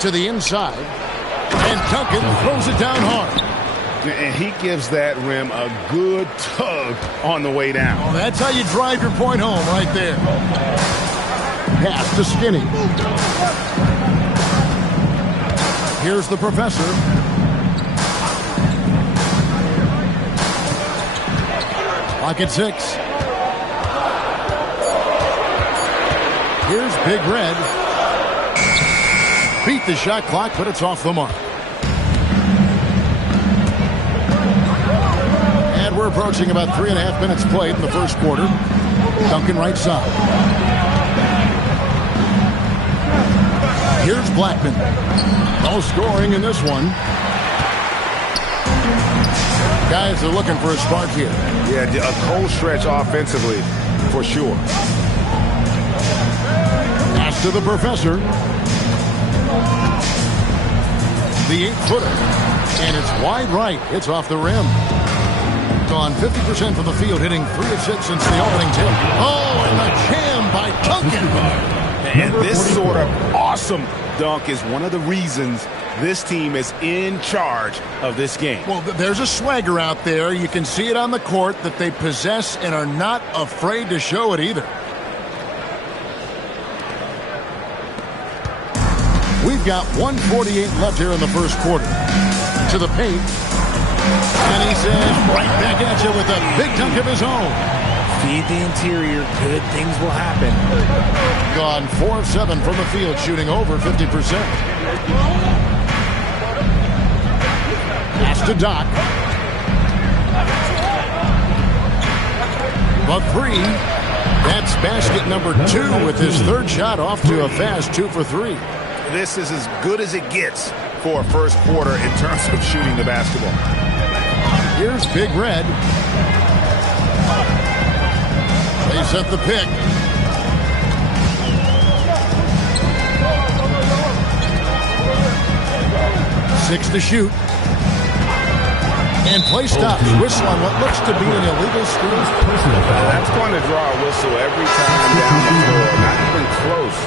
to the inside. And Duncan throws it down hard. And he gives that rim a good tug on the way down. Oh, that's how you drive your point home right there. Pass to Skinny. Here's the professor. Clock at 6. Here's Big Red. Beat the shot clock, but it's off the mark. And we're approaching about 3.5 minutes played in the first quarter. Duncan right side. Here's Blackman. No scoring in this one. Guys are looking for a spark here. Yeah, a cold stretch offensively, for sure. Pass to the professor. The 8-footer. And it's wide right. It's off the rim. Gone 50% from the field, hitting 3 of 6 since the opening tip. Oh, and the jam by Duncan. And this sort of awesome dunk is one of the reasons this team is in charge of this game. Well, there's a swagger out there. You can see it on the court that they possess and are not afraid to show it either. We've got 1:48 left here in the first quarter. To the paint. And he says right back at you with a big dunk of his own. Feed the interior. Good things will happen. Gone 4 of 7 from the field, shooting over 50%. Pass to Doc. The 3. That's basket number 2 with his third shot off to a fast 2 for 3. This is as good as it gets for a first quarter in terms of shooting the basketball. Here's Big Red. They set the pick. Six to shoot. And play stops. Whistle on what looks to be an illegal screen. That's going to draw a whistle every time down the floor. Not even close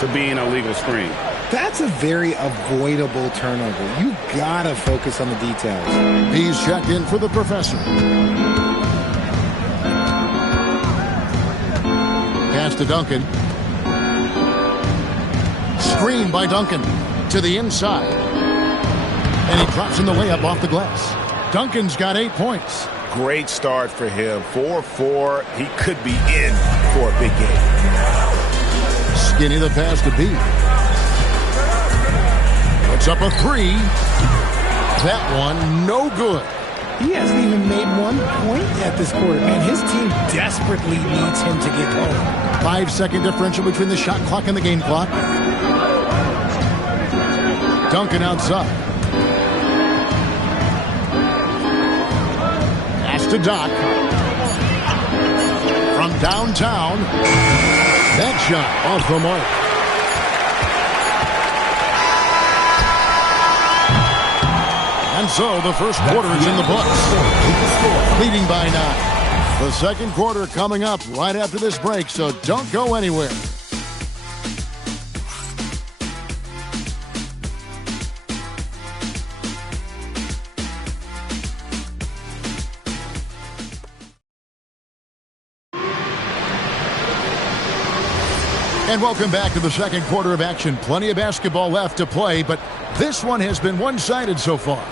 to being a legal screen. That's a very avoidable turnover. You gotta focus on the details. He's checked in for the professor. Pass to Duncan. Screen by Duncan to the inside. And he drops in the layup off the glass. Duncan's got 8 points. Great start for him. 4-4. He could be in for a big game. Skinny the pass to B. Puts up a 3. That one no good. He hasn't even made 1 point yet this quarter, man. His team desperately needs him to get home. 5-second differential between the shot clock and the game clock. Duncan outside. Pass to Doc. From downtown. That shot off the mark. And so the first quarter is in the books. Leading by 9. The second quarter coming up right after this break, so don't go anywhere. And welcome back to the second quarter of action. Plenty of basketball left to play, but this one has been one-sided so far.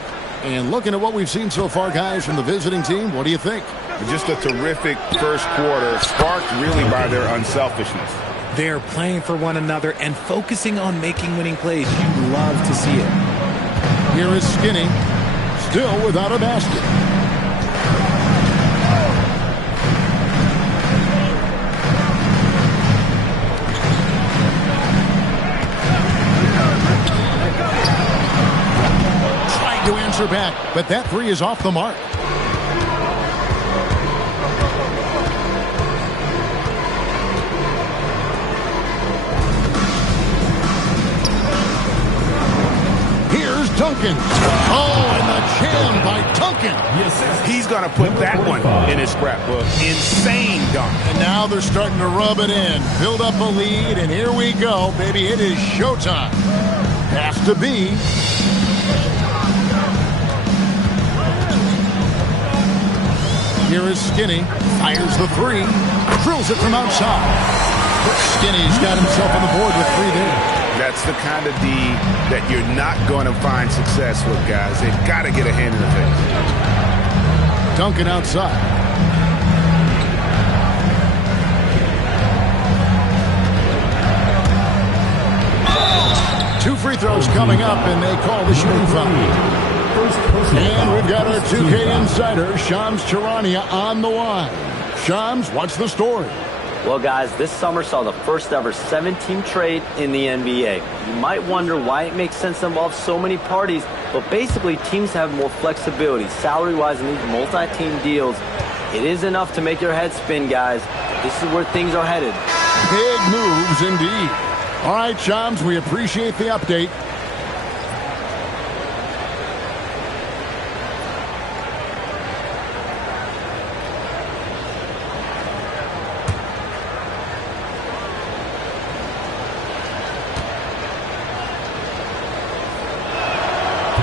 And looking at what we've seen so far, guys, from the visiting team, what do you think? Just a terrific first quarter, sparked really by their unselfishness. They're playing for one another and focusing on making winning plays. You love to see it. Here is Skinny, still without a basket. To answer back, but that 3 is off the mark. Here's Duncan. Oh, and the jam by Duncan. He's going to put that one in his scrapbook. Insane dunk. And now they're starting to rub it in, build up a lead, and here we go, baby. It is showtime. Has to be. Here is Skinny. Fires the three. Drills it from outside. Skinny's got himself on the board with 3 there. That's the kind of D that you're not going to find success with, guys. They've got to get a hand in the face. Duncan outside. Two free throws coming up, and they call the shooting foul. And we've got our 2K insider, Shams Charania, on the line. Shams, what's the story? Well, guys, this summer saw the first ever 7-team trade in the NBA. You might wonder why it makes sense to involve so many parties, but basically teams have more flexibility salary-wise in these multi-team deals. It is enough to make your head spin, guys. This is where things are headed. Big moves indeed. All right, Shams, we appreciate the update.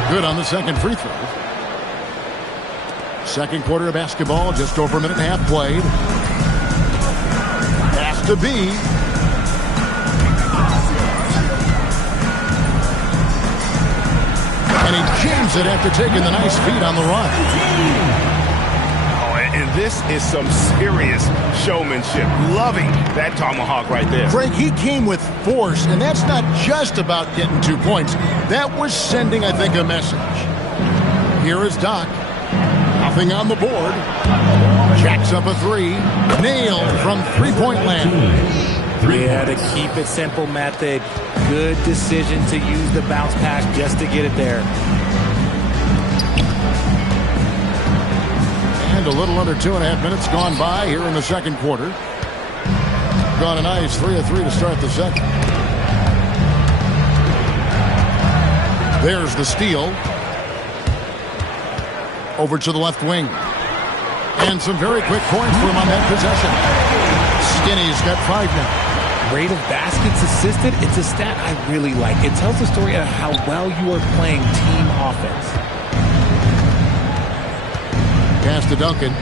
Good on the second free throw. Second quarter of basketball, just over a minute and a half played. Has to be. And he jams it after taking the nice feed on the run. Oh, and this is some serious showmanship. Loving that tomahawk right there. Craig, he came with force, and that's not just about getting 2 points. That was sending, I think, a message. Here is Doc. Nothing on the board. Jacks up a three. Nailed from three-point land. Yeah, the keep it simple method. Good decision to use the bounce pass just to get it there. And a little under 2.5 minutes gone by here in the second quarter. Got a nice 3 of 3 to start the second. There's the steal. Over to the left wing. And some very quick points for him on that possession. Skinny's got 5 now. Rate of baskets assisted, it's a stat I really like. It tells the story of how well you are playing team offense. Pass to Duncan.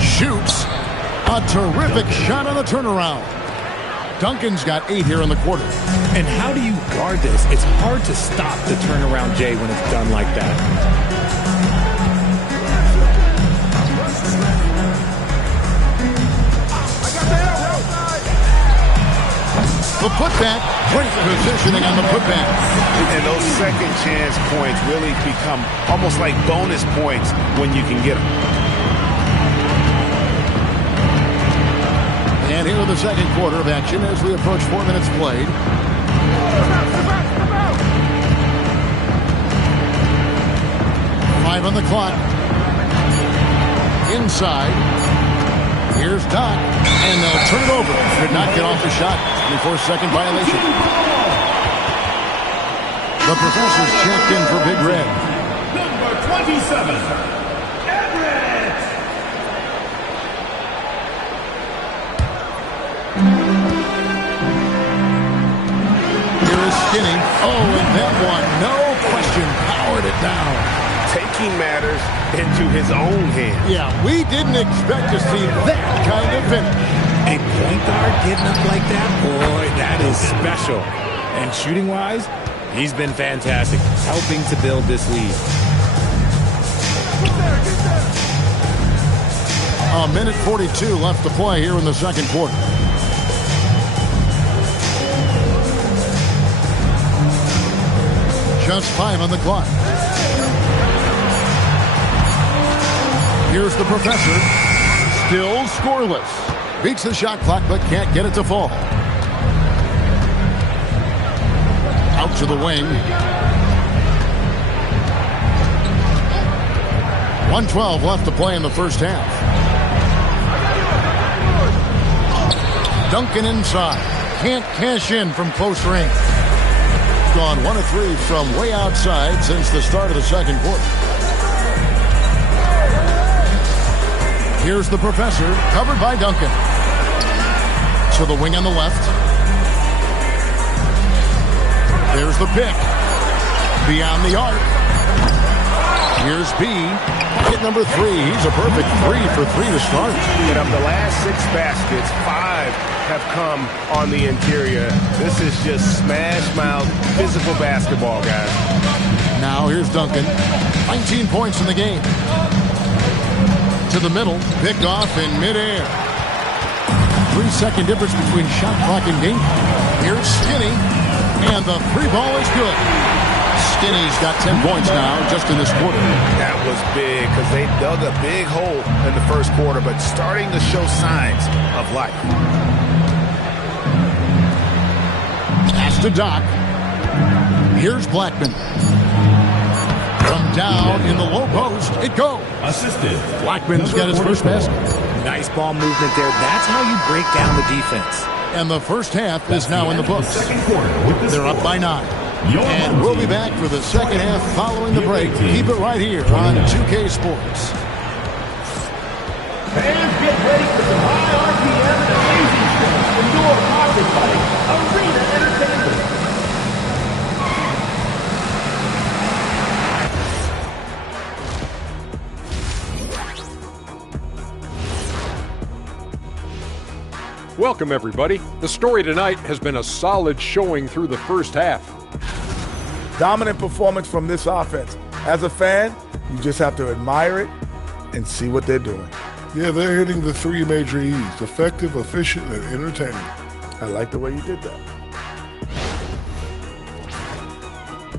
Shoots. A terrific shot on the turnaround. Duncan's got 8 here in the quarter. And how do you guard this? It's hard to stop the turnaround, Jay, when it's done like that. The putback, great positioning on the putback. And those second chance points really become almost like bonus points when you can get them. And here in the second quarter of action as we approach 4 minutes played. Five on the clock. Inside. Here's Doc. And they'll turn it over. Could not get off the shot. 24-second violation. The professor's checked in for Big Red. Number 27, Everett. Here is Skinny. Oh, and that one, no question, powered it down. Taking matters into his own hands. Yeah, we didn't expect to see that kind of finish. A point guard getting up like that, boy, that is special. And shooting-wise, he's been fantastic, helping to build this lead. A minute 42 left to play here in the second quarter. Just 5 on the clock. Here's the professor. Still scoreless. Beats the shot clock, but can't get it to fall. Out to the wing. 1:12 left to play in the first half. Duncan inside. Can't cash in from close range. Gone 1 of 3 from way outside since the start of the second quarter. Here's the professor, covered by Duncan. To the wing on the left. the pick. Beyond the arc. Here's B. Bucket number 3. He's a perfect 3 for 3 to start. And of the last 6 baskets, 5 have come on the interior. This is just smash mouth physical basketball, guys. Now here's Duncan. 19 points in the game. To the middle. Picked off in midair. 3-second difference between shot clock and game. Here's Skinny. And the 3 ball is good. Skinny's got 10 points now just in this quarter. That was big because they dug a big hole in the first quarter, but starting to show signs of life. Pass to Doc. Here's Blackman. From down in the low post, it goes. Assisted. Blackman's got his first basket. Nice ball movement there. That's how you break down the defense. And the first half is now in the books. They're up by 9. And we'll be back for the second half following the break. Keep it right here on 2K Sports. Fans, get ready for some high RPM and amazing shows from your powered by Arena Entertainment. Welcome, everybody. The story tonight has been a solid showing through the first half. Dominant performance from this offense. As a fan, you just have to admire it and see what they're doing. Yeah, they're hitting the 3 major E's: effective, efficient, and entertaining. I like the way you did that.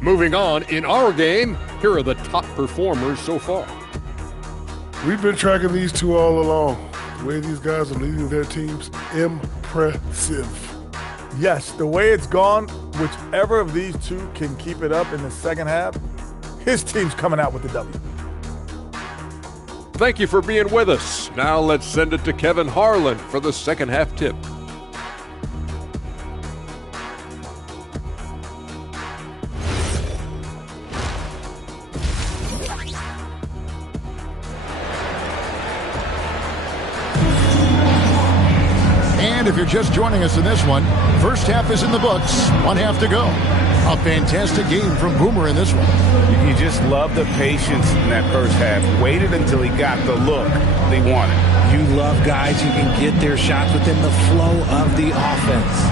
Moving on, in our game, here are the top performers so far. We've been tracking these 2 all along. The way these guys are leading their teams, impressive. Yes, the way it's gone, whichever of these 2 can keep it up in the second half, his team's coming out with the W. Thank you for being with us. Now let's send it to Kevin Harlan for the second half tip. And if you're just joining us in this one, first half is in the books. 1 half to go. A fantastic game from Boomer in this one. You just love the patience in that first half. Waited until he got the look they wanted. You love guys who can get their shots within the flow of the offense.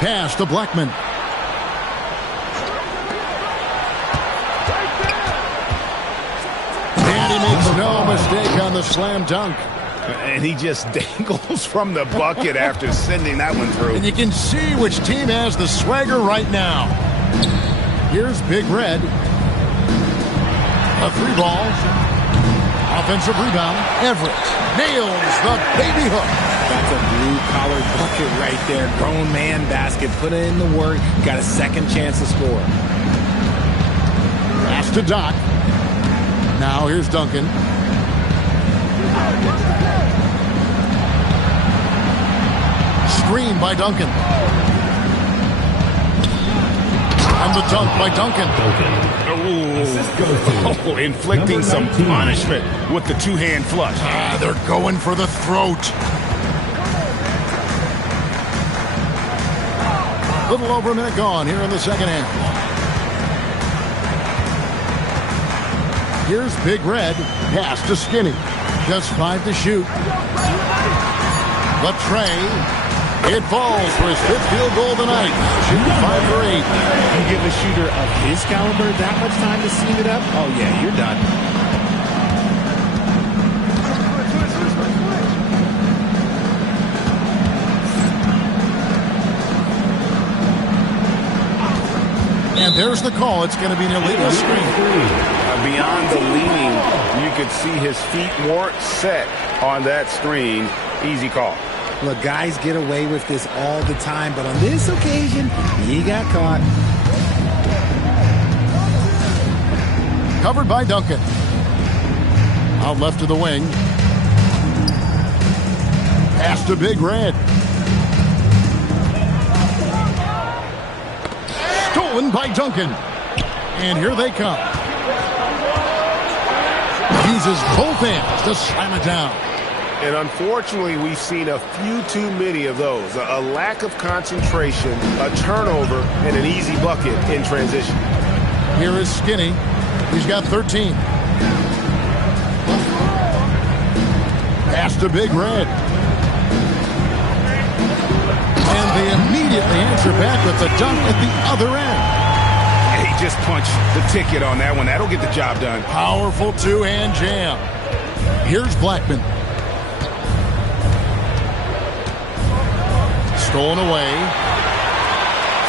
Pass to Blackman. And he makes no mistake on the slam dunk. And he just dangles from the bucket after sending that one through. And you can see which team has the swagger right now. Here's Big Red. A 3 ball. Offensive rebound. Everett nails the baby hook. That's a blue-collar bucket right there. Grown man basket. Put in the work. Got a second chance to score. Pass to Doc. Now here's Duncan. Screen by Duncan. And the dunk by Duncan. Oh, inflicting some punishment with the 2-hand flush. They're going for the throat. A little over a minute gone here in the second half. Here's Big Red. Pass to Skinny. Just 5 to shoot. The tray. It falls for his 5th field goal tonight. Shooting 5 for 8. You give a shooter of his caliber that much time to seam it up? Oh, yeah, you're done. And there's the call. It's going to be an illegal screen. Beyond the leaning, you could see his feet weren't set on that screen. Easy call. Look, guys get away with this all the time, but on this occasion, he got caught. Covered by Duncan. Out left to the wing. Pass to Big Red. Stolen by Duncan. And here they come. Uses both hands to slam it down. And unfortunately, we've seen a few too many of those. A lack of concentration, a turnover, and an easy bucket in transition. Here is Skinny. He's got 13. Pass to Big Red. And they immediately answer back with the dunk at the other end. He just punched the ticket on that one. That'll get the job done. Powerful two-hand jam. Here's Blackman. Stolen away.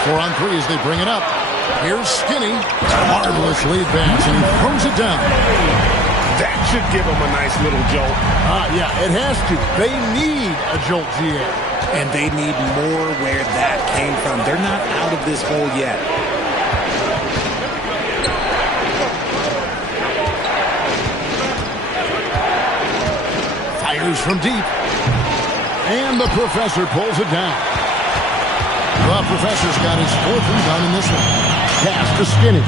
4 on 3 as they bring it up. Here's Skinny. Marvelous lead pass, and he throws it down. That should give them a nice little jolt. Yeah, it has to. They need a jolt, GA. And they need more where that came from. They're not out of this hole yet. Fires from deep. And the professor pulls it down. The professor's got his 4th rebound in this one. Pass to Skinny.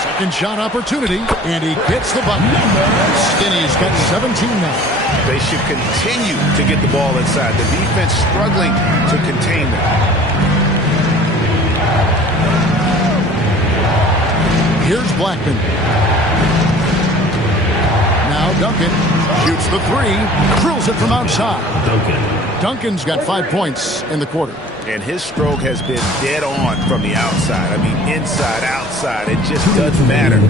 Second shot opportunity, and he gets the button. Skinny's got 17 now. They should continue to get the ball inside. The defense struggling to contain them. Here's Blackman. Now Duncan shoots the 3, drills it from outside. Duncan's got 5 points in the quarter. And his stroke has been dead on from the outside. I mean, inside, outside. It just doesn't matter. 2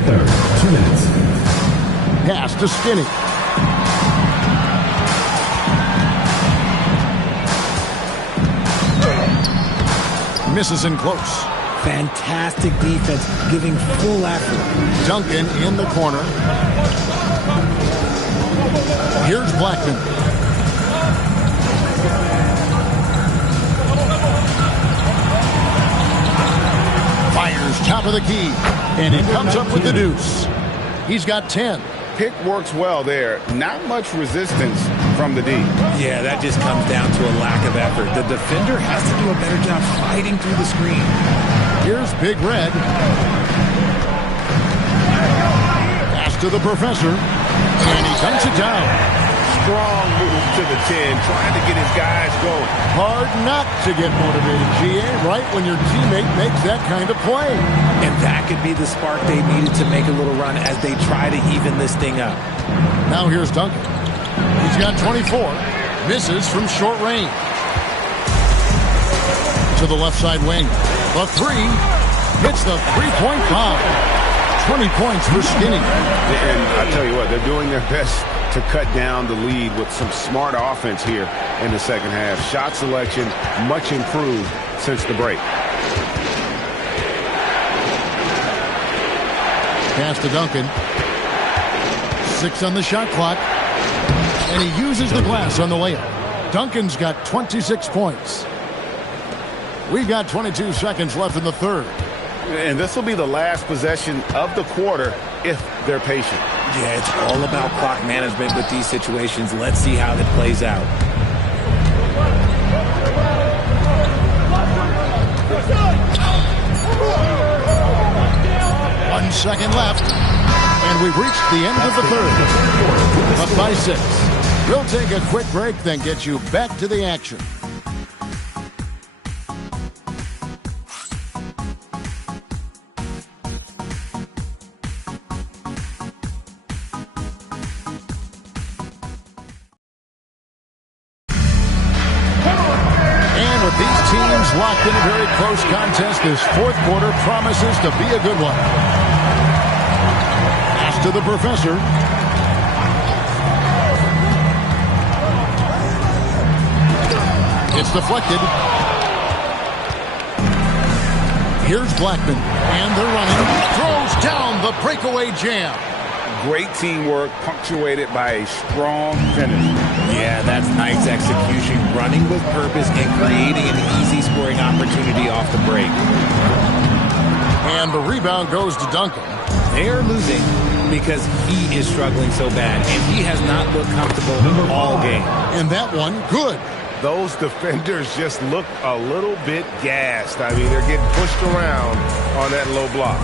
minutes. Pass to Skinny. Misses in close. Fantastic defense, giving full effort. Duncan in the corner. Here's Blackman. Fires top of the key, and he comes up with the deuce. He's got 10. Pick works well there. Not much resistance from the D. Yeah, that just comes down to a lack of effort. The defender has to do a better job fighting through the screen. Here's Big Red. Pass to the professor, and he dunks it down. Strong move to the 10, trying to get his guys going. Hard not to get motivated, GA, right when your teammate makes that kind of play. And that could be the spark they needed to make a little run as they try to even this thing up. Now here's Duncan. He's got 24. Misses from short range. To the left side wing. The 3 hits the 3-point bomb. 20 points for Skinny. And I tell you what, they're doing their best to cut down the lead with some smart offense here in the second half. Shot selection much improved since the break. Pass to Duncan. 6 on the shot clock. And he uses the glass on the layup. Duncan's got 26 points. We've got 22 seconds left in the third. And this will be the last possession of the quarter if they're patient. Yeah, it's all about clock management with these situations. Let's see how that plays out. 1 second left. And we've reached the end of the third. Up by 6. We'll take a quick break, then get you back to the action. These teams locked in a very close contest. This fourth quarter promises to be a good one. Pass to the professor. It's deflected. Here's Blackman, and they're running. Throws down the breakaway jam. Great teamwork punctuated by a strong finish. Yeah, that's nice execution, running with purpose and creating an easy scoring opportunity off the break. And the rebound goes to Duncan. They're losing because he is struggling so bad, and he has not looked comfortable all game. And that one, good. those defenders just look a little bit gassed. I mean, they're getting pushed around on that low block.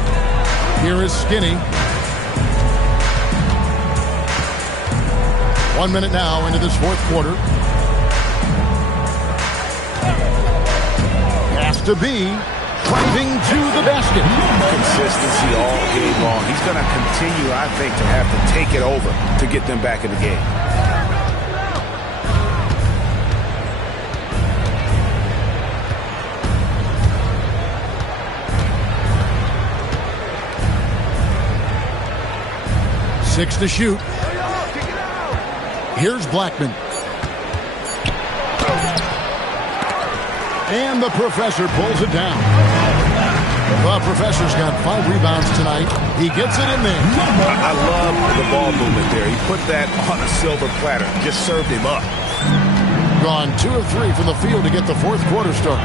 Here is Skinny. 1 minute now into this fourth quarter. Has to be driving to the basket. Consistency all game long. He's going to continue, I think, to have to take it over to get them back in the game. Six to shoot. Here's Blackman. And the professor pulls it down. The professor's got 5 rebounds tonight. He gets it in there. I love the ball movement there. He put that on a silver platter. Just served him up. Gone 2 of 3 from the field to get the fourth quarter started.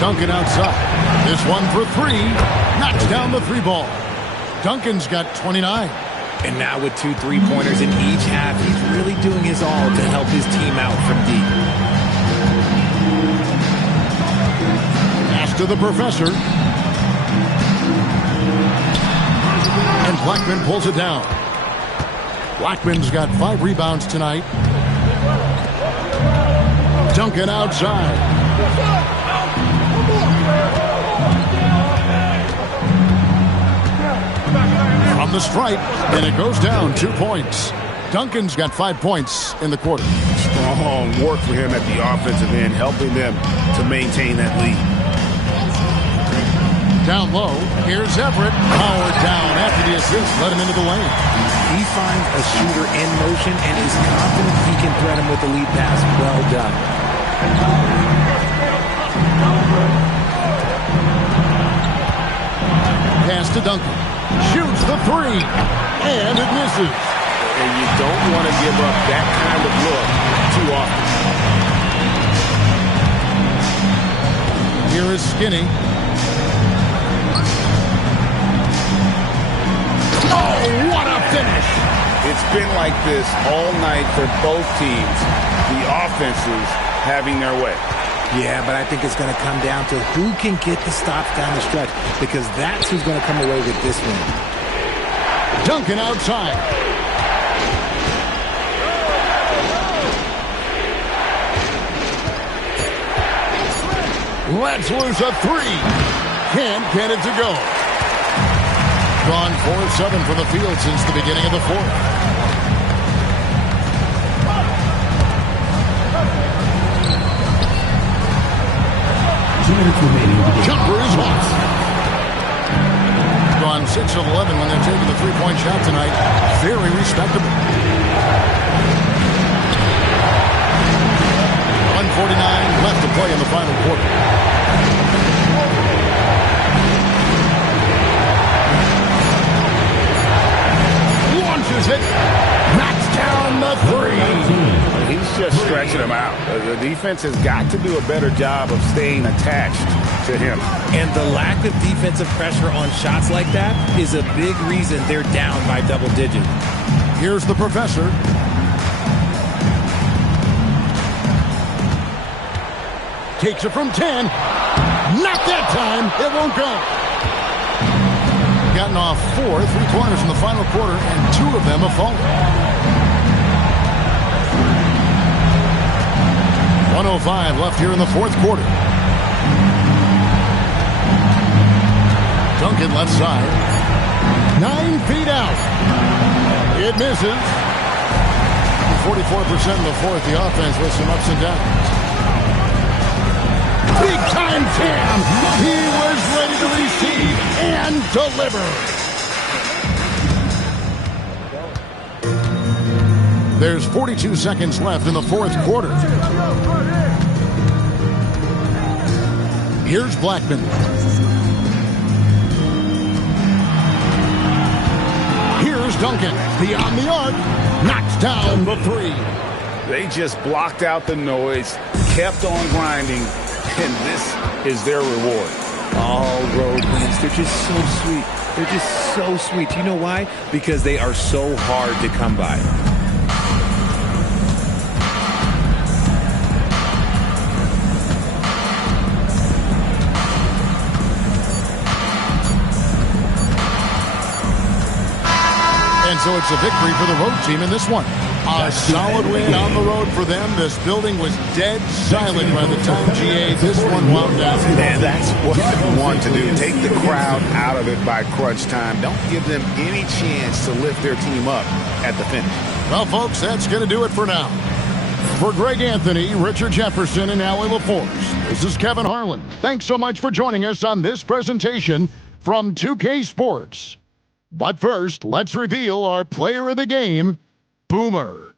Duncan outside. This one for 3. Knocks down the 3 ball. Duncan's got 29. And now with 2 3-pointers in each half, he's really doing his all to help his team out from deep. Pass to the professor. And Blackman pulls it down. Blackman's got 5 rebounds tonight. Duncan outside. From the stripe, and it goes down 2 points. Duncan's got 5 points in the quarter. Strong work for him at the offensive end, helping them to maintain that lead. Down low, here's Everett. Powered down after the assist, let him into the lane. He finds a shooter in motion and is confident he can thread him with the lead pass. Well done. Pass to Duncan. Shoots the 3, and it misses. And you don't want to give up that kind of look too often. Here is Skinny. Oh, what a finish! It's been like this all night for both teams. The offenses having their way. Yeah, but I think it's going to come down to who can get the stops down the stretch, because that's who's going to come away with this win. Duncan outside. Let's loose a 3. Can't get it to go. Gone 4-7 from the field since the beginning of the fourth. Jumper is off. Gone 6 of 11 when they're taking the 3-point shot tonight. Very respectable. 1:49 left to play in the final quarter. Launches it. Knocks down the 3. He's just stretching him out. The defense has got to do a better job of staying attached to him. And the lack of defensive pressure on shots like that is a big reason they're down by double digits. Here's the professor. Takes it from 10. Not that time. It won't go. Gotten off 4 3-pointers in the final quarter, and 2 of them have fallen. 1:05 left here in the fourth quarter. Duncan left side. 9 feet out. It misses. 44% in the fourth. The offense with some ups and downs. Big time jam. He was ready to receive and deliver. There's 42 seconds left in the fourth quarter. Here's Blackman. Here's Duncan. Beyond the arc. Knocks down the 3. They just blocked out the noise, kept on grinding, and this is their reward. All road wins. They're just so sweet. They're just so sweet. You know why? Because they are so hard to come by. so it's a victory for the road team in this one. A solid win on the road for them. This building was dead silent by the time, GA, this one wound down. And that's what you want to do. Take the crowd out of it by crunch time. Don't give them any chance to lift their team up at the finish. Well, folks, that's going to do it for now. For Greg Anthony, Richard Jefferson, and Allie LaForce, this is Kevin Harlan. Thanks so much for joining us on this presentation from 2K Sports. But first, let's reveal our player of the game, Boomer.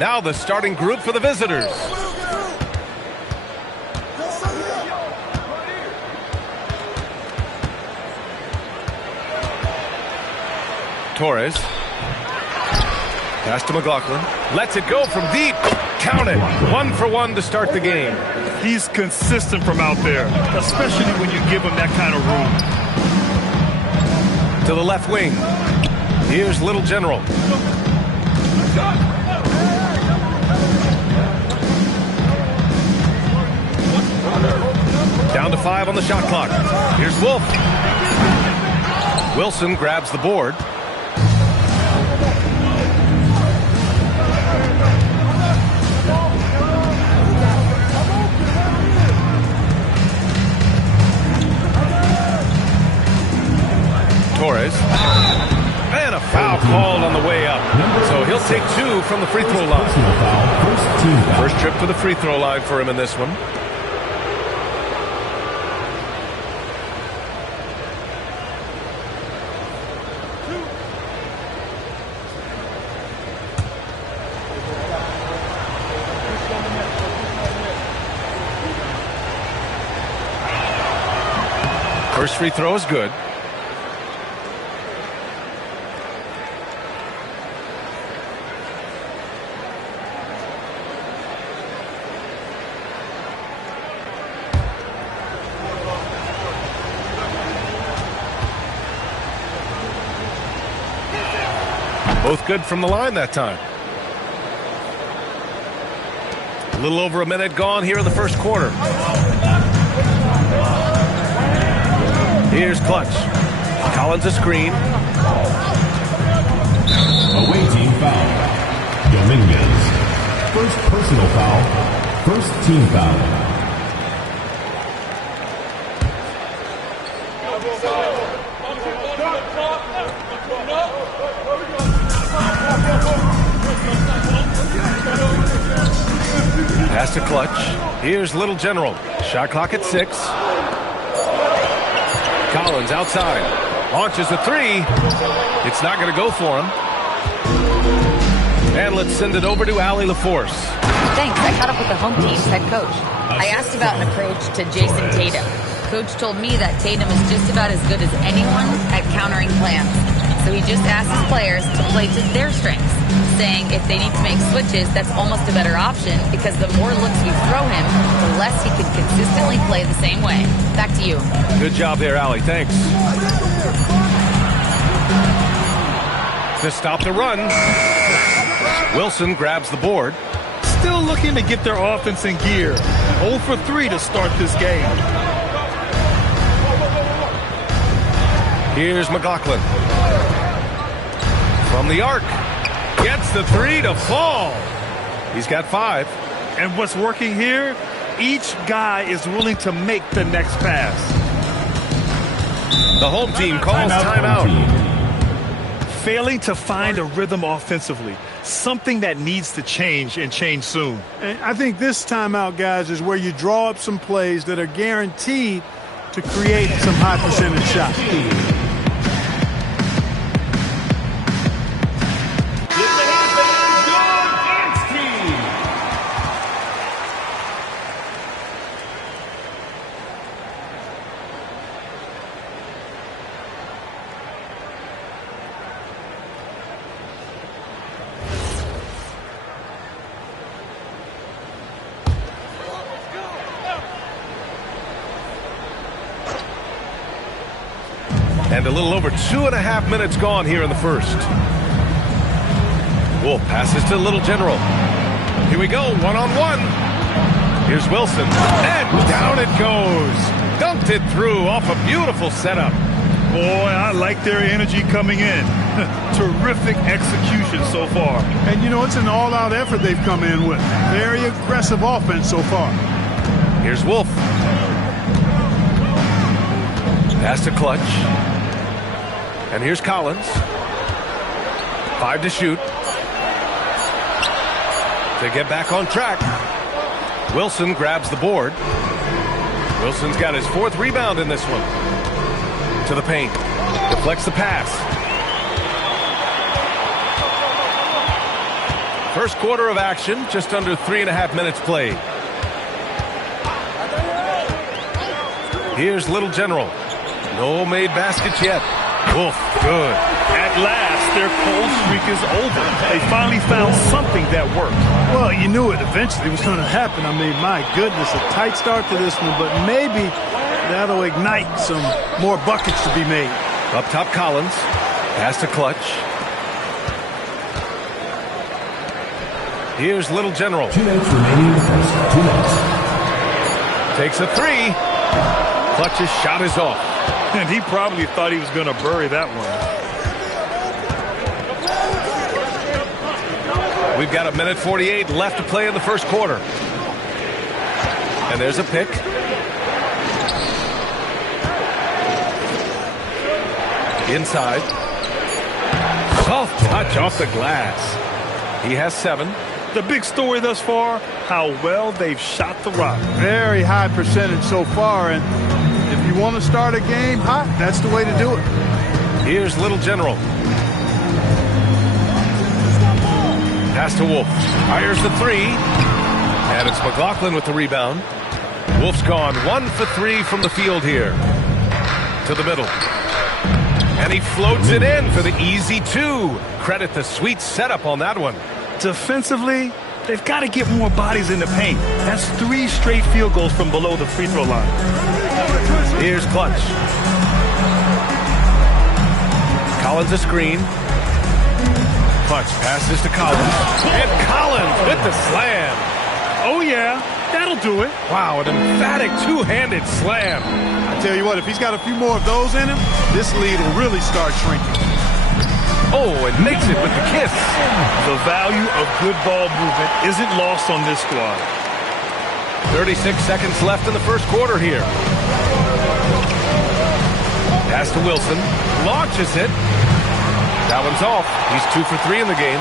Now the starting group for the visitors. Torres. Pass to McLaughlin. Lets it go from deep. Count it. 1 for 1 to start the game. He's consistent from out there, especially when you give him that kind of room. To the left wing. Here's Little General. Down to 5 on the shot clock. Here's Wolf. Wilson grabs the board. Torres. And a foul called on the way up. So he'll take 2 from the free throw line. First trip to the free throw line for him in this one. First free throw is good. Both good from the line that time. A little over a minute gone here in the first quarter. Here's Clutch. Collins a screen. Away team foul. Dominguez. First personal foul. First team foul. Pass to Clutch. Here's Little General. Shot clock at 6. Collins outside. Launches a 3. It's not going to go for him. And let's send it over to Allie LaForce. Thanks. I caught up with the home team's head coach. I asked about an approach to Jason Tatum. Coach told me that Tatum is just about as good as anyone at countering plans. So he just asked his players to play to their strengths, saying if they need to make switches, that's almost a better option because the more looks we throw him, the less he can consistently play the same way. Back to you. Good job there, Allie. Thanks. To stop the run, Wilson grabs the board. Still looking to get their offense in gear. 0 for 3 to start this game. Here's McLaughlin. From the arc. Gets the 3 to fall. He's got 5. And what's working here, each guy is willing to make the next pass. The home team calls timeout. Failing to find a rhythm offensively. Something that needs to change and change soon. And I think this timeout, guys, is where you draw up some plays that are guaranteed to create some high percentage shots. And a little over 2.5 minutes gone here in the first. Wolf passes to Little General. Here we go, one-on-one. Here's Wilson, and down it goes. Dunked it through off a beautiful setup. Boy, I like their energy coming in. Terrific execution so far. And, you know, it's an all-out effort they've come in with. Very aggressive offense so far. Here's Wolf. Pass to Clutch. And here's Collins. 5 to shoot. To get back on track. Wilson grabs the board. Wilson's got his 4th rebound in this one. To the paint. Deflects the pass. First quarter of action, just under 3.5 minutes played. Here's Little General. No made baskets yet. Wolf, good. At last, their cold streak is over. They finally found something that worked. Well, you knew it eventually was going to happen. I mean, my goodness, a tight start to this one, but maybe that'll ignite some more buckets to be made. Up top, Collins. Pass to Clutch. Here's Little General. 2 minutes remaining in the first. 2 minutes. Takes a 3. Clutch's shot is off. And he probably thought he was going to bury that one. We've got 1:48 left to play in the first quarter. And there's a pick. Inside. Soft touch off the glass. He has 7. The big story thus far, how well they've shot the rock. Very high percentage so far, and if you want to start a game hot, that's the way to do it. Here's Little General. Pass to Wolf. Fires the 3. And it's McLaughlin with the rebound. Wolf's gone 1 for 3 from the field here. To the middle. And he floats it in for the easy 2. Credit the sweet setup on that one. Defensively, they've got to get more bodies in the paint. That's 3 straight field goals from below the free throw line. Here's Clutch. Collins a screen. Clutch passes to Collins. And Collins with the slam. Oh, yeah. That'll do it. Wow, an emphatic two-handed slam. I tell you what, if he's got a few more of those in him, this lead will really start shrinking. Oh, and makes it with the kiss. The value of good ball movement isn't lost on this squad. 36 seconds left in the first quarter here. Pass to Wilson. Launches it. That one's off. He's 2 for 3 in the game.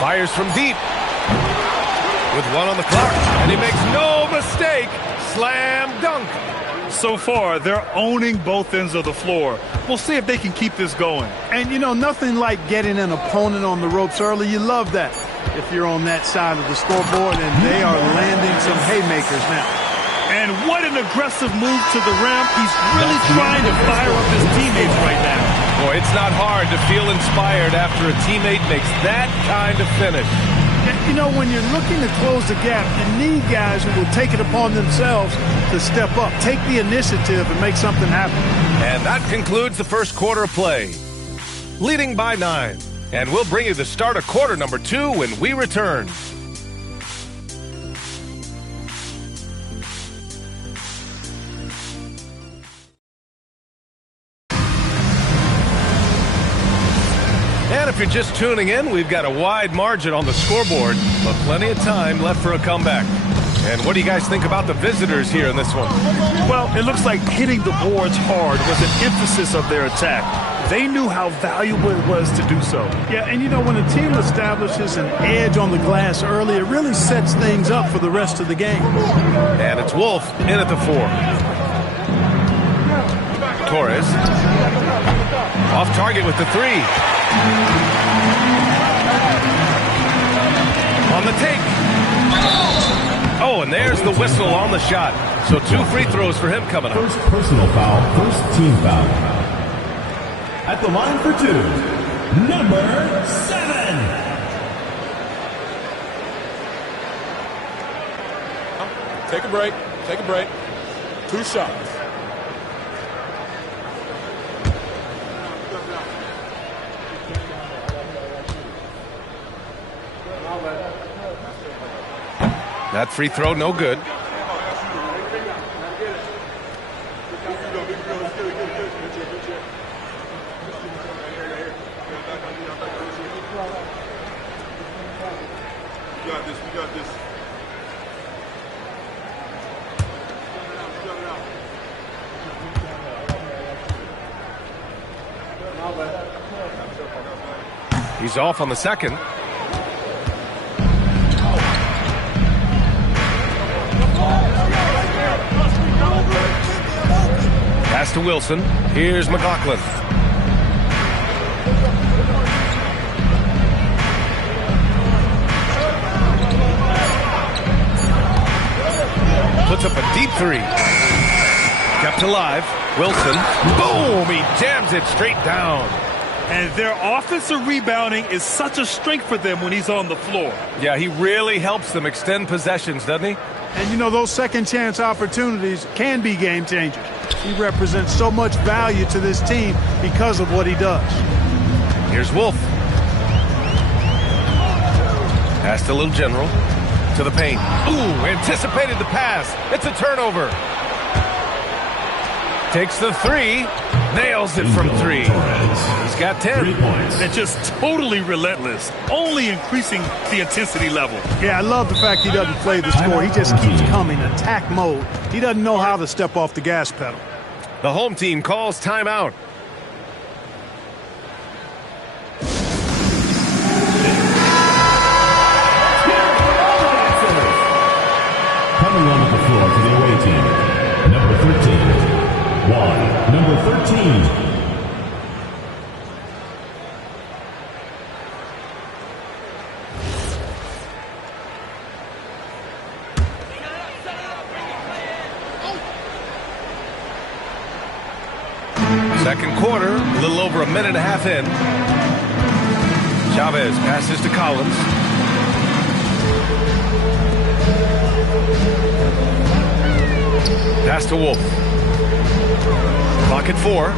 Fires from deep. With 1 on the clock. And he makes no mistake. Slam dunk. So far, they're owning both ends of the floor. We'll see if they can keep this going. And, you know, nothing like getting an opponent on the ropes early. You love that if you're on that side of the scoreboard, and they are landing some haymakers now. And what an aggressive move to the rim. He's really trying to fire up his teammates right now. Boy, it's not hard to feel inspired after a teammate makes that kind of finish. You know, when you're looking to close the gap, you need guys who will take it upon themselves to step up, take the initiative, and make something happen. And that concludes the first quarter of play. Leading by 9. And we'll bring you the start of quarter number 2 when we return. And if you're just tuning in, we've got a wide margin on the scoreboard, but plenty of time left for a comeback. And what do you guys think about the visitors here in this one? Well, it looks like hitting the boards hard was an emphasis of their attack. They knew how valuable it was to do so. Yeah, and you know, when a team establishes an edge on the glass early, it really sets things up for the rest of the game. And it's Wolf in at the 4. Torres. Off target with the 3. On the take. Oh, and there's the whistle on the shot. So 2 free throws for him coming up. First personal foul, first team foul. At the line for 2, number 7. Take a break. Take a break. 2 shots. That free throw, no good. We got this. He's off on the second. Pass to Wilson. Here's McLaughlin. Puts up a deep 3. Kept alive. Wilson. Boom! He jams it straight down. And their offensive rebounding is such a strength for them when he's on the floor. Yeah, he really helps them extend possessions, doesn't he? And, you know, those second chance opportunities can be game changers. He represents so much value to this team because of what he does. Here's Wolf. Pass to Little General. To the paint. Ooh, anticipated the pass. It's a turnover. Takes the 3. Nails it from 3. He's got 10. 3 points. And just totally relentless. Only increasing the intensity level. Yeah, I love the fact he doesn't play the score. He just keeps coming, attack mode. He doesn't know how to step off the gas pedal. The home team calls timeout. Coming onto the floor for the away team, number 13. Number 13. Second quarter, a little over a minute and a half in. Chavez passes to Collins. Pass to Wolf. Clock at 4.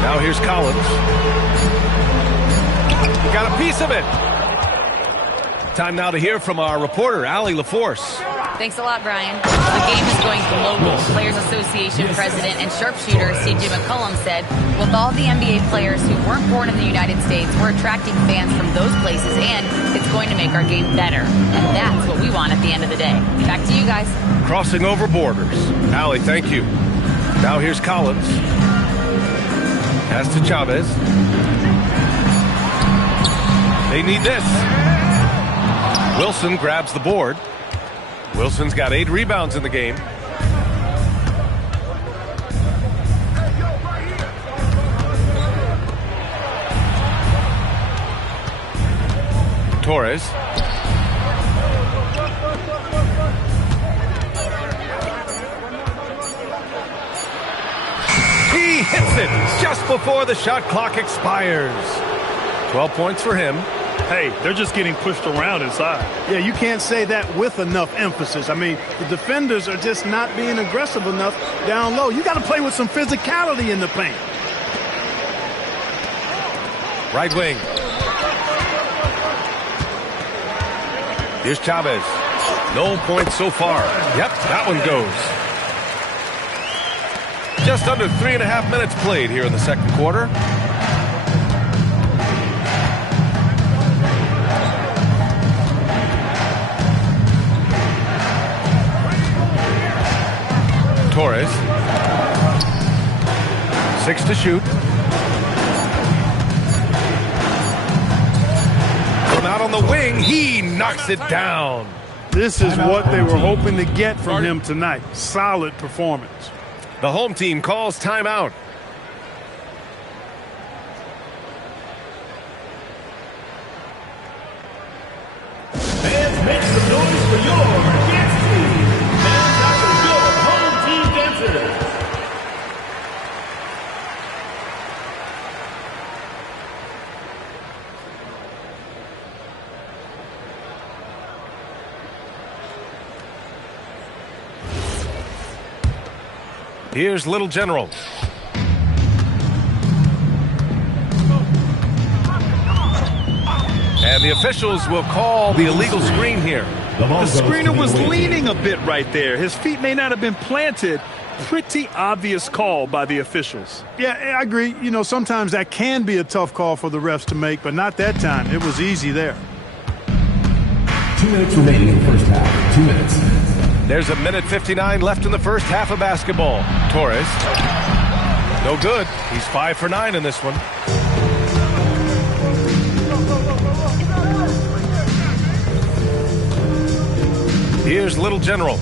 Now here's Collins. He got a piece of it. Time now to hear from our reporter, Allie LaForce. Thanks a lot, Brian. The game is going global. Players Association President and sharpshooter C.J. McCollum said, with all the NBA players who weren't born in the United States, we're attracting fans from those places, and it's going to make our game better. And that's what we want at the end of the day. Back to you guys. Crossing over borders. Allie, thank you. Now here's Collins. Pass to Chavez. They need this. Wilson grabs the board. Wilson's got 8 rebounds in the game. Torres. He hits it just before the shot clock expires. 12 points for him. Hey, they're just getting pushed around inside. Yeah, you can't say that with enough emphasis. I mean, the defenders are just not being aggressive enough down low. You got to play with some physicality in the paint. Right wing. Here's Chavez. No points so far. Yep, that one goes. Just under 3.5 minutes played here in the second quarter. Torres. 6 to shoot. From out on the wing, he knocks it down. This is what they were hoping to get from him tonight. Solid performance. The home team calls timeout. Fans, make some noise for your dance team. Fans, after your home team dancers. Here's Little General. And the officials will call the illegal screen here. The screener was leaning a bit right there. His feet may not have been planted. Pretty obvious call by the officials. Yeah, I agree. You know, sometimes that can be a tough call for the refs to make, but not that time. It was easy there. 2 minutes remaining in the first half. 2 minutes. There's 1:59 left in the first half of basketball. Torres. No good. He's 5 for 9 in this one. Here's Little General.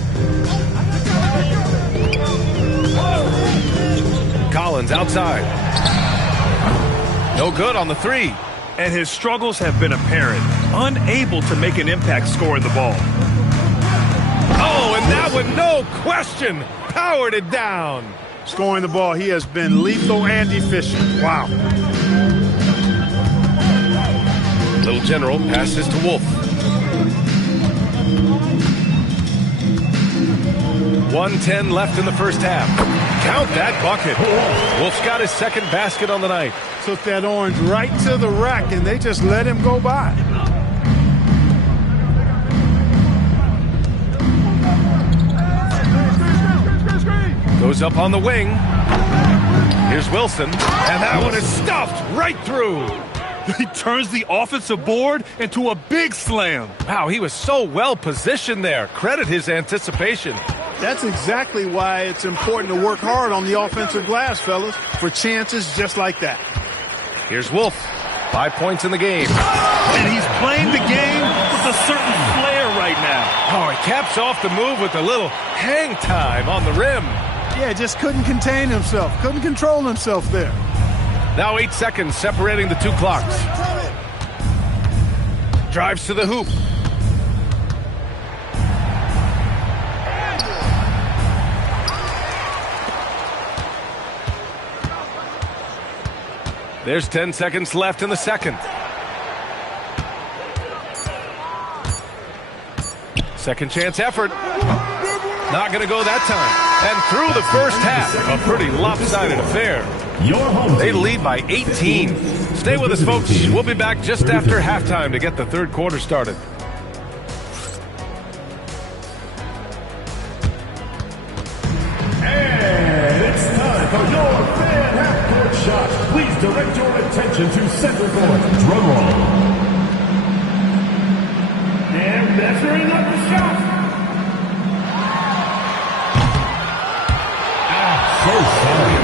Collins outside. No good on the 3. And his struggles have been apparent. Unable to make an impact scoring the ball. Oh, and that one, no question, powered it down. Scoring the ball, he has been lethal and efficient. Wow. Little General passes to Wolf. 1:10 left in the first half. Count that bucket. Wolf's got his second basket on the night. Took that orange right to the rack, and they just let him go by. Goes up on the wing. Here's Wilson. And that one is stuffed right through. He turns the offensive board into a big slam. Wow, he was so well positioned there. Credit his anticipation. That's exactly why it's important to work hard on the offensive glass, fellas, for chances just like that. Here's Wolf. 5 points in the game. And he's playing the game with a certain flair right now. Oh, he caps off the move with a little hang time on the rim. Yeah, just couldn't contain himself. Couldn't control himself there. Now 8 seconds separating the two clocks. Drives to the hoop. There's 10 seconds left in the second. Second chance effort. Not going to go that time. And through the first half, a pretty lopsided affair. They lead by 18. Stay with us, folks. We'll be back just after halftime to get the third quarter started. And it's time for your fan half-court shot. Please direct your attention to center court. Drum roll. And measuring up the shot. So sorry.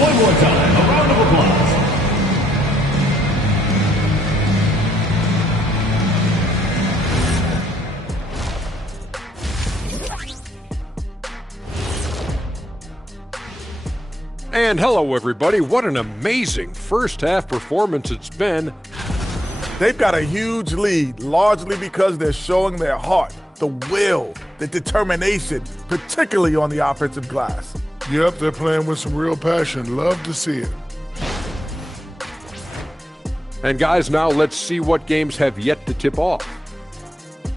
One more time, a round of applause. And hello, everybody. What an amazing first half performance it's been. They've got a huge lead, largely because they're showing their heart, the will, the determination, particularly on the offensive glass. Yep, they're playing with some real passion. Love to see it. And guys, now let's see what games have yet to tip off.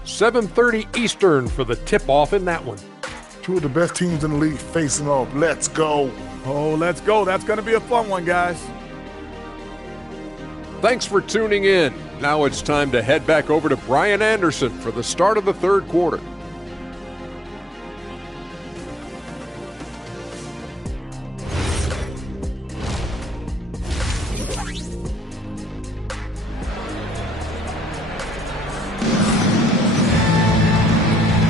7:30 Eastern for the tip-off in that one. Two of the best teams in the league facing off. Let's go. Oh, let's go. That's going to be a fun one, guys. Thanks for tuning in. Now it's time to head back over to Brian Anderson for the start of the third quarter.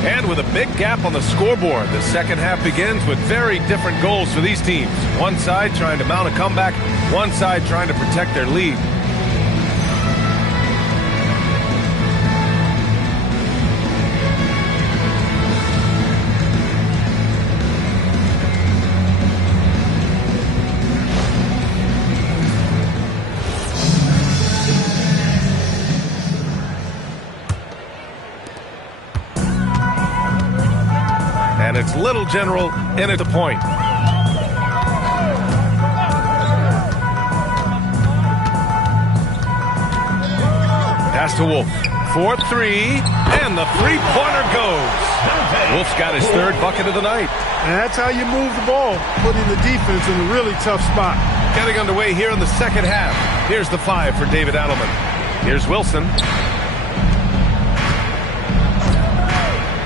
And with a big gap on the scoreboard, the second half begins with very different goals for these teams. One side trying to mount a comeback, one side trying to protect their lead. And it's Little General in at the point. Pass to Wolf. 4-3, and the three-pointer goes. Wolf's got his third bucket of the night. And that's how you move the ball, putting the defense in a really tough spot. Getting underway here in the second half. Here's the 5 for David Adelman. Here's Wilson.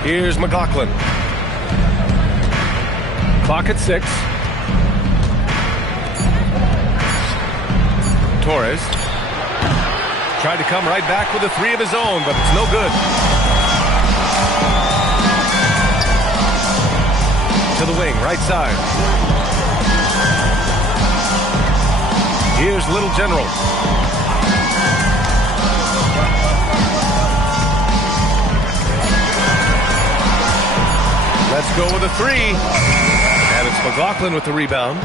Here's McLaughlin. Clock at 6. Torres tried to come right back with a 3 of his own, but it's no good. To the wing, right side. Here's Little General. Let's go with a 3. And it's McLaughlin with the rebound.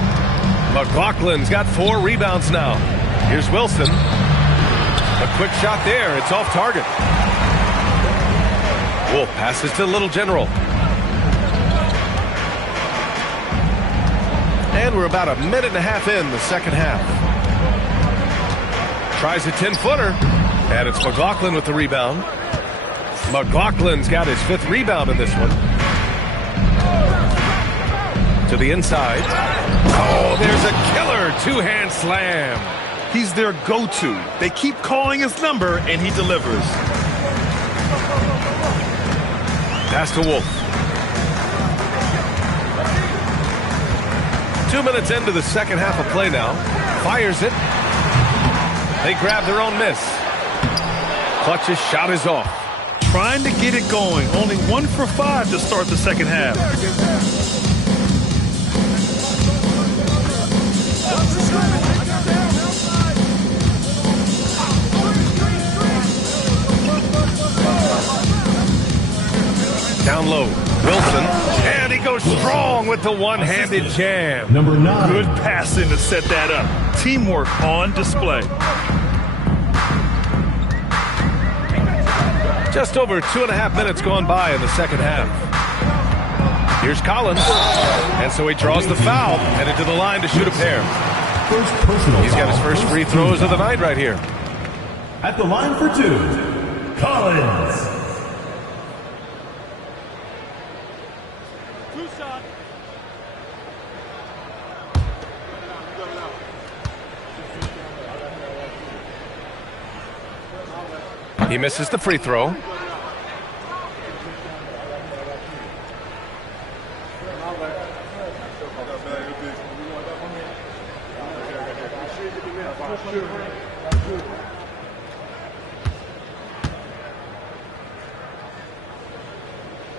McLaughlin's got 4 rebounds now. Here's Wilson. A quick shot there. It's off target. Wolf passes to Little General. And we're about a minute and a half in the second half. Tries a 10-footer. And it's McLaughlin with the rebound. McLaughlin's got his 5th rebound in this one. To the inside. Oh, there's a killer 2-hand slam. He's their go-to. They keep calling his number, and he delivers. Pass to Wolf. 2 minutes into the second half of play now. Fires it. They grab their own miss. Clutch's shot is off. Trying to get it going. Only 1 for 5 to start the second half. Down low, Wilson, and he goes strong with the one-handed jam. Number 9. Good passing to set that up. Teamwork on display. Just over 2.5 minutes gone by in the second half. Here's Collins, and so he draws the foul, headed to the line to shoot a pair. He's got his first free throws of the night right here. At the line for 2, Collins. He misses the free throw.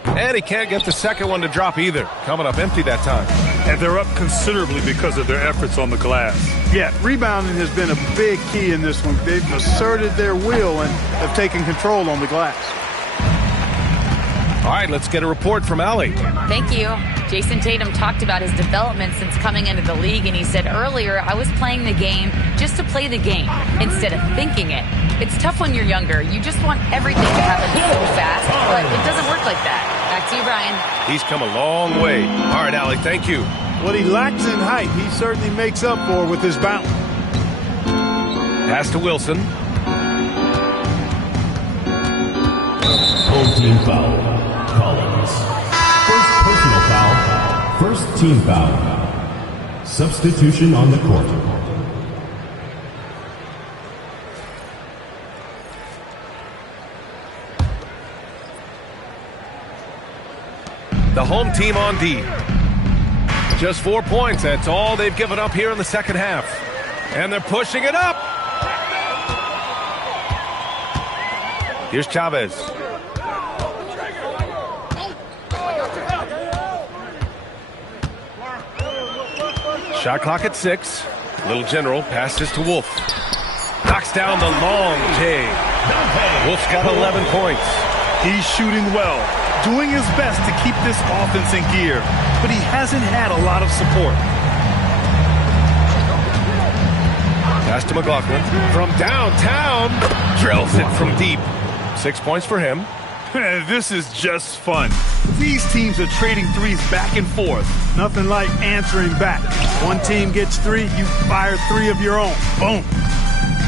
And he can't get the second one to drop either. Coming up empty that time. And they're up considerably because of their efforts on the glass. Yeah, rebounding has been a big key in this one. They've asserted their will and have taken control on the glass. All right, let's get a report from Allie. Thank you. Jason Tatum talked about his development since coming into the league, and he said earlier, I was playing the game just to play the game instead of thinking it. It's tough when you're younger. You just want everything to happen so fast, but it doesn't work like that. Back to you, Brian. He's come a long way. All right, Allie, thank you. What he lacks in height, he certainly makes up for with his bounce. Pass to Wilson. Home team foul. Collins. First personal foul. First team foul. Substitution on the court. The home team on D. Just 4 points. That's all they've given up here in the second half. And they're pushing it up. Here's Chavez. Shot clock at 6. Little General passes to Wolf. Knocks down the long J. Wolf's got 11 points. He's shooting well, doing his best to keep this offense in gear, but he hasn't had a lot of support. Pass to McLaughlin. From downtown, drills it from deep. 6 points for him. This is just fun. These teams are trading threes back and forth. Nothing like answering back. One team gets 3, you fire 3 of your own. Boom.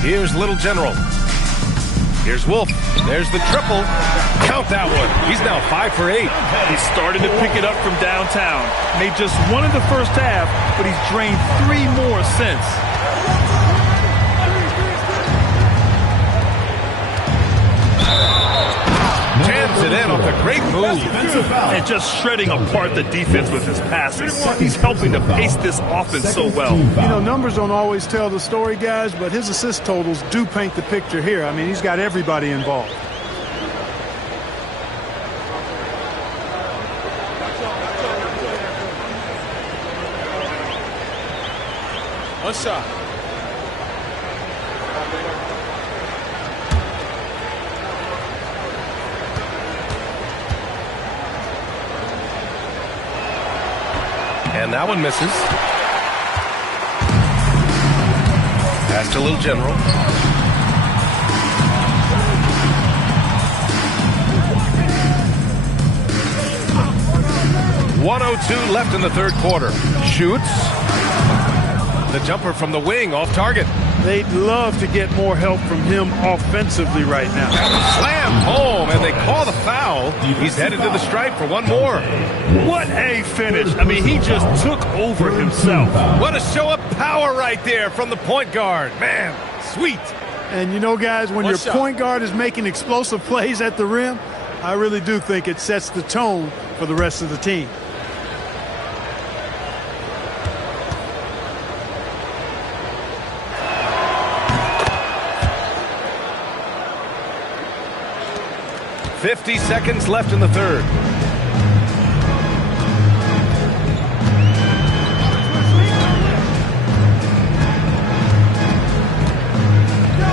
Here's Little General. Here's Wolf. There's the triple. Count that one. He's now 5 for 8. He's started to pick it up from downtown. Made just 1 in the first half, but he's drained 3 more since. Jams it in off a great move. And just shredding apart the defense with his passes. He's helping to pace this offense so well. You know, numbers don't always tell the story, guys, but his assist totals do paint the picture here. I mean, he's got everybody involved. One shot. And that one misses. Pass to Little General. .102 left in the third quarter. Shoots. The jumper from the wing off target. They'd love to get more help from him offensively right now. Slam home, and they call the foul. He's headed to the stripe for one more. What a finish. I mean, he just took over himself. What a show of power right there from the point guard. Man, sweet. And you know, guys, when your point guard is making explosive plays at the rim, I really do think it sets the tone for the rest of the team. .50 seconds left in the third.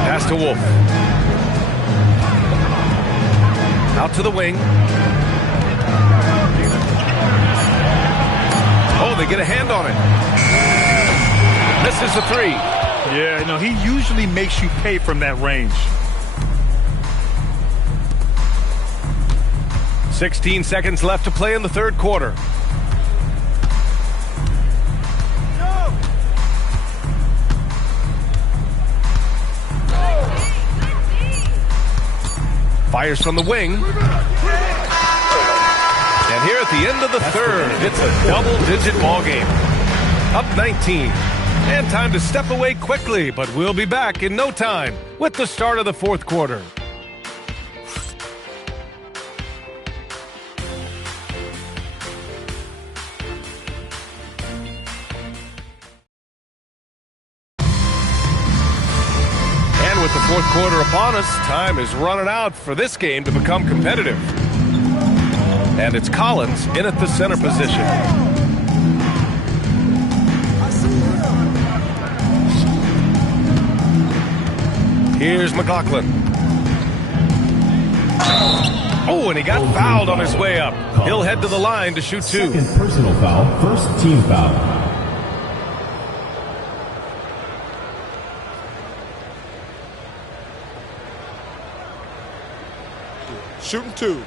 Pass to Wolf. Out to the wing. Oh, they get a hand on it. Misses the 3. Yeah, no, he usually makes you pay from that range. 16 seconds left to play in the third quarter. Fires from the wing. And here at the end of the third, it's a double-digit ball game. Up 19. And time to step away quickly, but we'll be back in no time with the start of the fourth quarter. with the fourth quarter upon us, time is running out for this game to become competitive. And it's Collins in at the center position. Here's McLaughlin. Oh, and he got fouled on his way up. He'll head to the line to shoot two. Second personal foul, first team foul. Shooting two.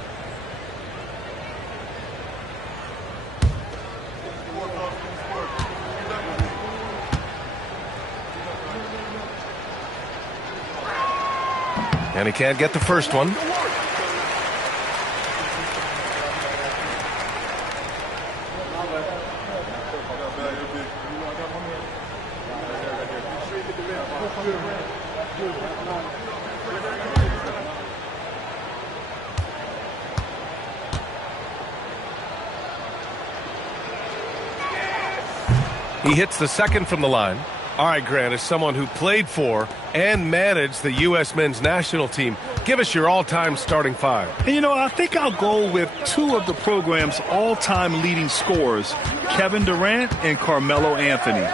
And he can't get the first one. He hits the second from the line. All right, Grant, as someone who played for and managed the U.S. men's national team, give us your all-time starting five. And, you know, I think I'll go with two of the program's all-time leading scorers, Kevin Durant and Carmelo Anthony.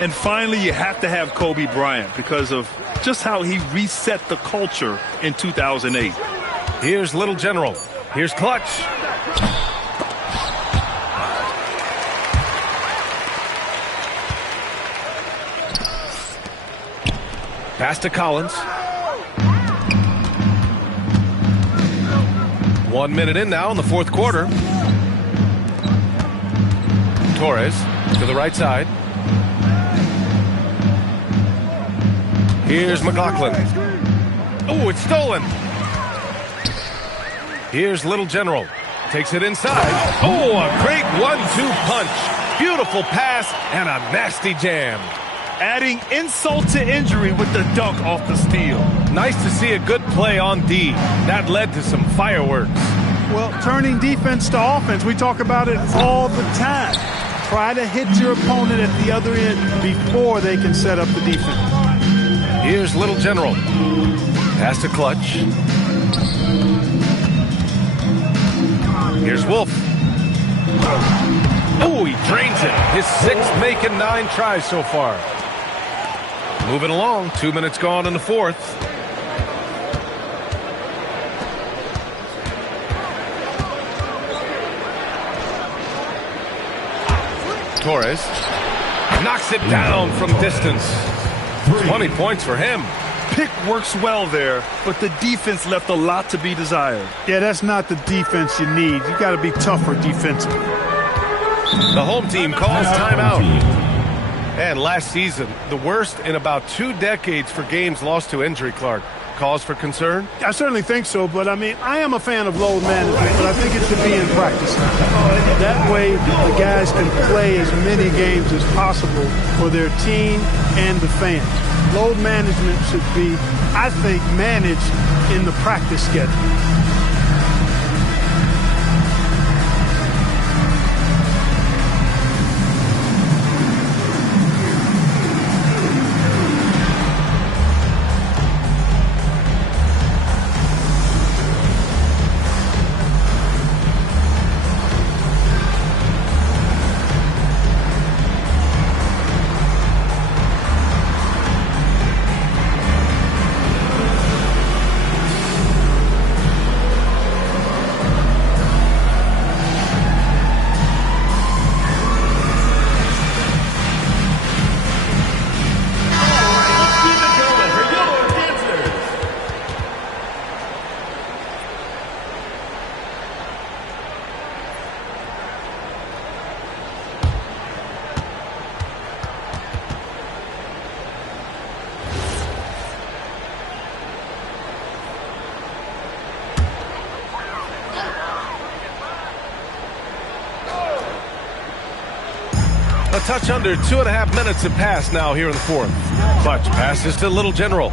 And finally, you have to have Kobe Bryant because of just how he reset the culture in 2008. Here's Little General. Here's Clutch. Pass to Collins. 1 minute in now in the fourth quarter. Torres to the right side. Here's McLaughlin. Oh, it's stolen. Here's Little General. Takes it inside. Oh, a great 1-2 punch. Beautiful pass and a nasty jam. Adding insult to injury with the dunk off the steal. Nice to see a good play on D. That led to some fireworks. Well, turning defense to offense, we talk about it all the time. Try to hit your opponent at the other end before they can set up the defense. Here's Little General. Pass to Clutch. Here's Wolf. Oh, he drains it. His sixth making 9 tries so far. Moving along, 2 minutes gone in the fourth. Torres knocks it down from distance. 20 points for him. Pick works well there, but the defense left a lot to be desired. Yeah, that's not the defense you need. You got to be tougher defensively. The home team calls timeout. And last season, the worst in about 2 decades for games lost to injury, Clark. Cause for concern? I certainly think so, but I mean, I am a fan of load management, but I think it should be in practice. That way, the guys can play as many games as possible for their team and the fans. Load management should be, I think, managed in the practice schedule. A touch under 2.5 minutes have passed now here in the fourth. Clutch passes to Little General.